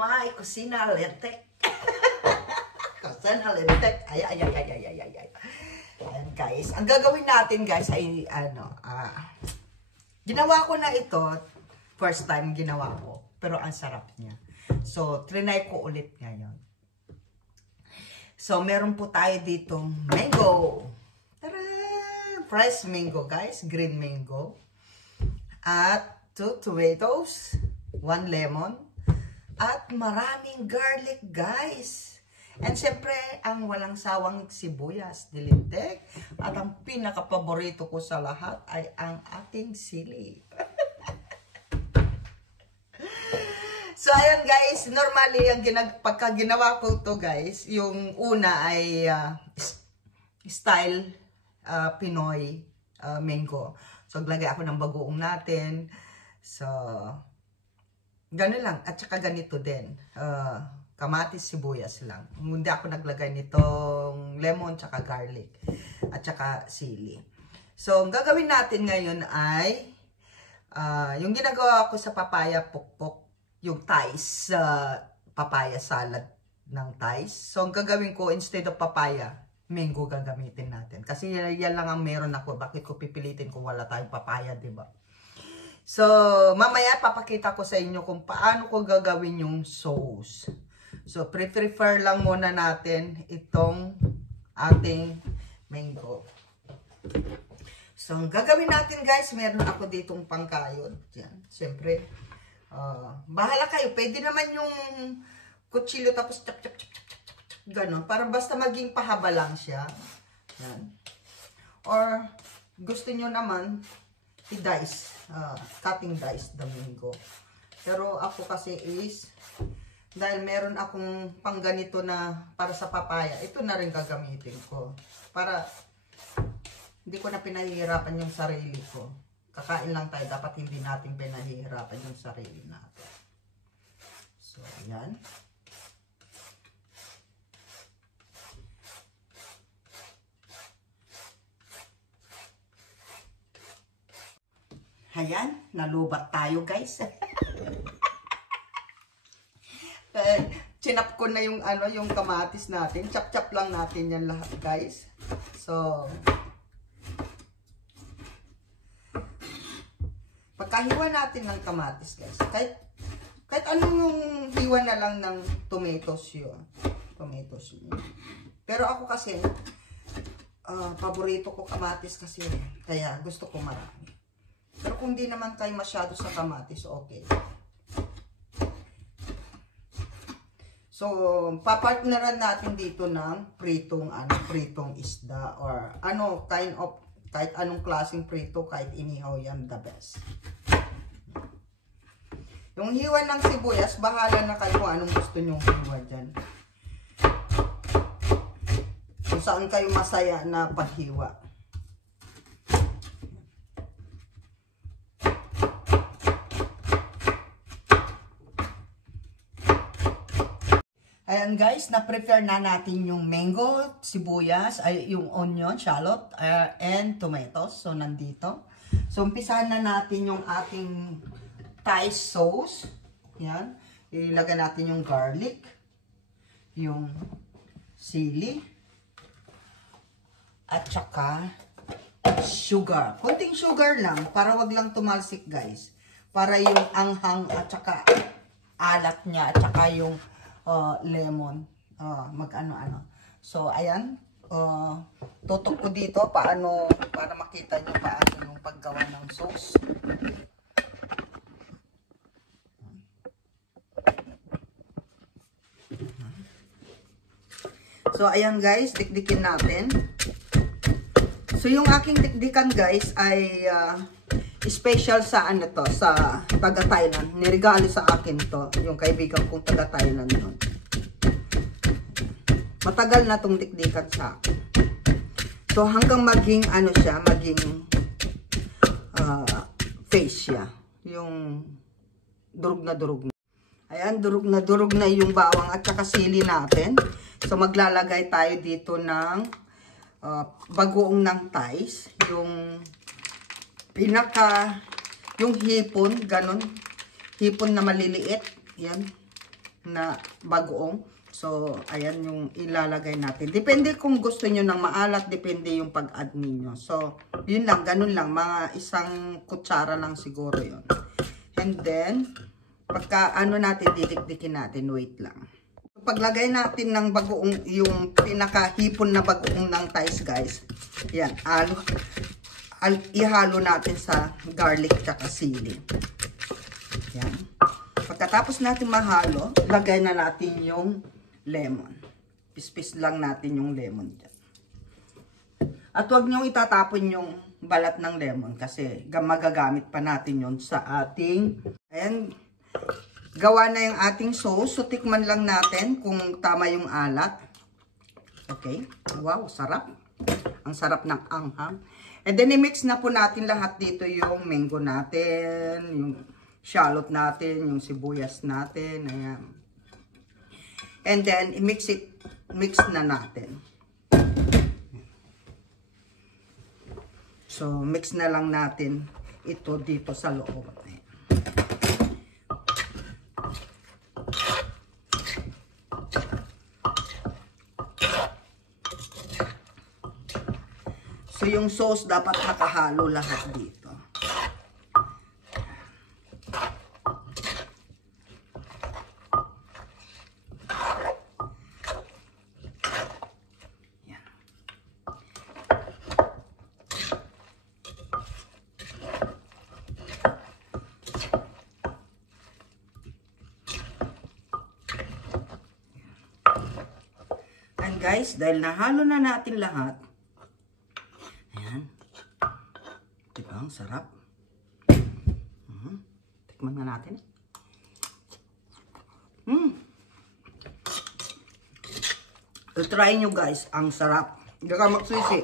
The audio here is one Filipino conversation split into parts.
my kusina lentek. Kusina lentek. Ay. Ayan guys. Ang gagawin natin guys ay ginawa ko na ito. First time ginawa ko. Pero ang sarap niya. So, trinay ko ulit ngayon. So, meron po tayo dito mango. Tara! Fresh mango guys. Green mango. At 2 tomatoes. 1 lemon. At maraming garlic, guys. And syempre, ang walang sawang sibuyas, dilintek. At ang pinaka-paborito ko sa lahat ay ang ating sili. So, ayan guys. Normally, pagka ginawa ko to guys, yung una ay style Pinoy mango. So, naglagay ako ng bagoong natin. So, gano'n lang. At saka ganito din. Kamatis, sibuyas lang. Hindi ako naglagay nitong lemon, tsaka garlic. At saka sili. So, ang gagawin natin ngayon ay yung ginagawa ko sa papaya pukpok, yung Thais papaya salad ng Thais. So, ang gagawin ko, instead of papaya, mango gagamitin natin. Kasi yan lang ang meron ako. Bakit ko pipilitin kung wala tayong papaya, diba? So, mamaya papakita ko sa inyo kung paano ko gagawin yung sauce. So, prefer lang muna natin itong ating mango. So, ang gagawin natin guys, meron ako ditong pangkayod. Yan, siyempre. Bahala kayo. Pwede naman yung kutsilyo tapos chap. Ganon. Para basta maging pahaba lang siya. Yan. Or, gusto nyo naman, i-dice. Cutting dice the mango. Pero ako kasi is, dahil meron akong pang ganito na para sa papaya, ito na rin gagamitin ko. Para hindi ko na pinahihirapan yung sarili ko. Kakain lang tayo, dapat hindi natin pinahihirapan yung sarili natin. So, ayan. Ayan, nalubat tayo guys. Chinap ko na yung yung kamatis natin. Chop lang natin yan lahat guys. So, pagkahiwa natin ng kamatis guys. Kahit anong yung hiwa na lang ng tomatoes yun. Pero ako kasi, paborito ko kamatis kasi. Kaya gusto ko marami. Pero kung di naman kayo masyado sa kamatis, okay. So, papartneran natin dito ng pritong isda or kahit anong klaseng prito, kahit inihaw yan, the best. Yung hiwa ng sibuyas, bahala na kayo kung anong gusto nyong hiwa dyan. Kung saan kayo masaya na paghiwa. Ayan guys, na-prepare na natin yung mango, sibuyas, yung onion, shallot, and tomatoes. So, nandito. So, umpisahan na natin yung ating Thai sauce. Yan. Ilagay natin yung garlic, yung sili, at saka sugar. Konting sugar lang, para wag lang tumalsik guys. Para yung anghang at saka alat niya, at saka yung lemon, mag-ano-ano. So, ayan, tutok ko dito para makita nyo paano yung paggawa ng sauce. So, ayan guys, dikdikin natin. So, yung aking dikdikan guys ay special sa sa taga-Thailand. Nirigalo sa akin to, yung kaibigan kong taga-Thailand nun. Matagal na tong dikdikan sa akin. So, hanggang maging face siya. Yung durog na durog na. Ayan, durog na yung bawang at saka sili natin. So, maglalagay tayo dito ng bagoong ng Thais. Yung hipon, ganon. Hipon na maliliit. Yan. na bagoong. So, ayan yung ilalagay natin. Depende kung gusto nyo ng maalat, depende yung pag-add ninyo. So, yun lang, ganun lang. Mga isang kutsara lang siguro yun. And then, pagka ano natin, didikdikin natin, wait lang. Paglagay natin ng bagoong, yung pinakahipon na bagoong ng thighs, guys. Yan, ihalo natin sa garlic tsaka sili. Yan. Pagkatapos natin mahalo, lagay na natin yung lemon. Pispis lang natin yung lemon dyan. At huwag niyong itatapon yung balat ng lemon kasi magagamit pa natin yon sa ating, ayan, gawa na yung ating sauce. So, tikman lang natin kung tama yung alat. Okay. Wow, sarap. Ang sarap ng anghang. And then, i-mix na po natin lahat dito yung mango natin, yung shallot natin, yung sibuyas natin. Ayan. And then, i-mix na natin. So, mix na lang natin ito dito sa loob. Ayan. So, yung sauce dapat nakahalo lahat dito. And guys, dahil nahalo na natin lahat, ayan. Diba? Ang sarap. Tikman na natin. Try nyo guys. Ang sarap. Hindi ka magsisi.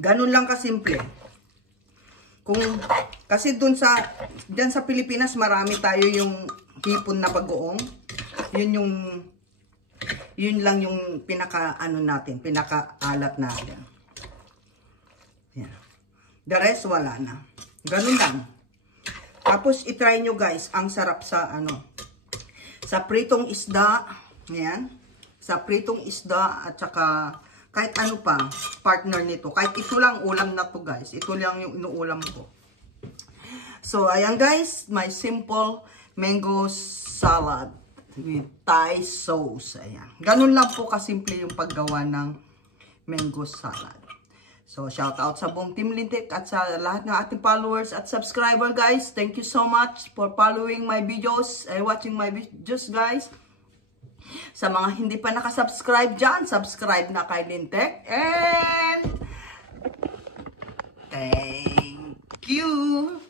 Ganun lang kasimple. Kasi dyan sa Pilipinas, marami tayo yung hipon na bagoong. Yun lang yung pinaka-alat natin. Yan. The rest, wala na. Ganun lang. Tapos, itry nyo guys, ang sarap sa sa pritong isda. Yan. Sa pritong isda at saka kahit ano pa, partner nito. Kahit ito lang ulam na to guys. Ito lang yung inuulam ko. So, ayan guys, my simple mango salad with Thai sauce. Ayan. Ganun lang po kasimple yung paggawa ng mango salad. So, shout out sa buong Team Lintik at sa lahat ng ating followers at subscriber guys. Thank you so much for following my videos and watching my videos guys. Sa mga hindi pa nakasubscribe dyan, subscribe na kay Lintik. And thank you!